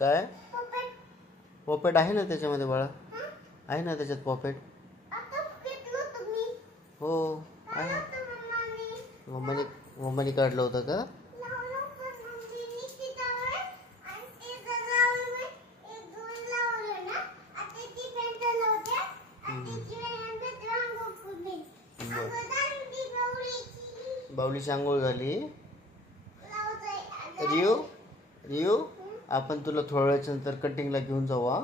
काय पॉपेट आहे ना त्याच्यामध्ये बाळा, आहे ना त्याच्यात पॉपेट. हो आहे. मम्माने काढलं होतं का? बाहुलीची आंघोळ झाली. रिओ रिओ आपण तुला थोड्या वेळाच्या नंतर कटिंगला घेऊन जाऊ. हा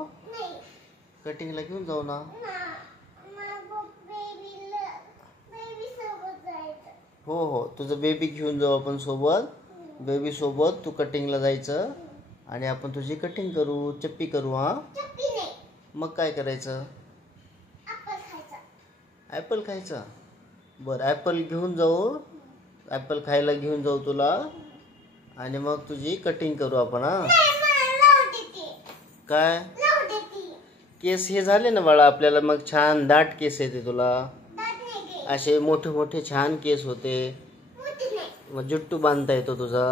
कटिंगला घेऊन जाऊ ना. हो हो तुझं बेबी घेऊन जाऊ आपण सोबत. बेबी सोबत तू कटिंगला जायचं आणि आपण तुझी कटिंग करू, चप्पी करू. हा मग काय करायचं? ॲपल खायचा. बरं ॲपल घेऊन जाऊ, ॲपल खायला घेऊन जाऊ तुला आणि मग तुझी कटिंग करू आपण. हा काय केस हे झाले ना बाळा आपल्याला, मग छान दाट केस येते तुला. असे मोठे मोठे छान केस होते. मग जुट्टू बांधता येतो तुझा.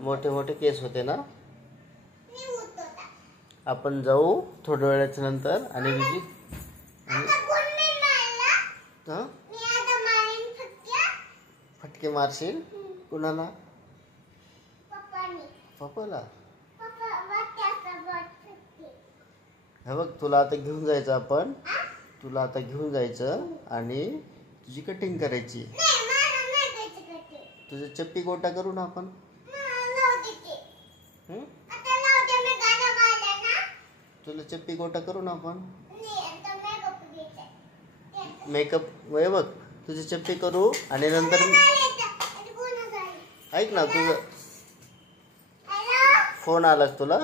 मोठे मोठे केस होते ना. आपण जाऊ थोड्या वेळाच्या नंतर आणि तुझी फटके मारशील. कुणाला? पप्पाला. हे बघ तुला आता घेऊन जायचं आपण, तुला आता घेऊन जायचं आणि तुझी कटिंग करायची. तुझं चप्पी गोटा करू ना आपण. तुला चप्पी गोटा करू ना आपण. मेकअप हे बघ तुझी चप्पी करू आणि नंतर ऐक ना तुझं फोन आला तुला.